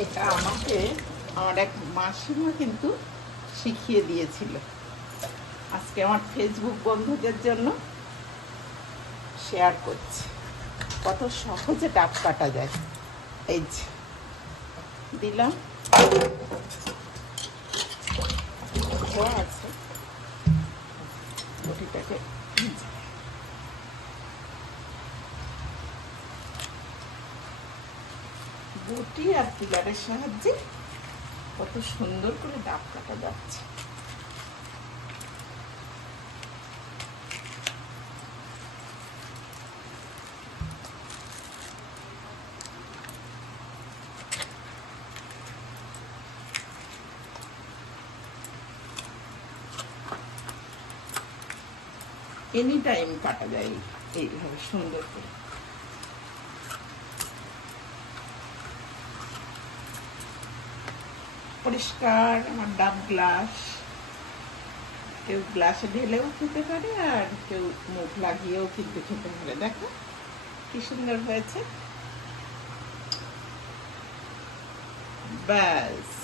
এটা আমাকে আমার এক মাসিমা কিন্তু শিখিয়ে দিয়েছিল। আজকে আমার ফেসবুক বন্ধুদের জন্য শেয়ার করছি কত সহজে ডাব কাটা যায়। এই যে দিলাম, ধোয়া আছে, বটিটাকে বটি আর পিলারের সাহায্যে কত সুন্দর করে ডাব কাটা যাচ্ছে। এনি টাইম কাটা যায় এইভাবে সুন্দর করে। পরিষ্কার আমার ডাব গ্লাস, কেউ গ্লাসে ঢেলেও খেতে পারে আর কেউ মুখ লাগিয়েও কিন্তু খেতে পারে। দেখো কি সুন্দর হয়েছে। ব্যাস।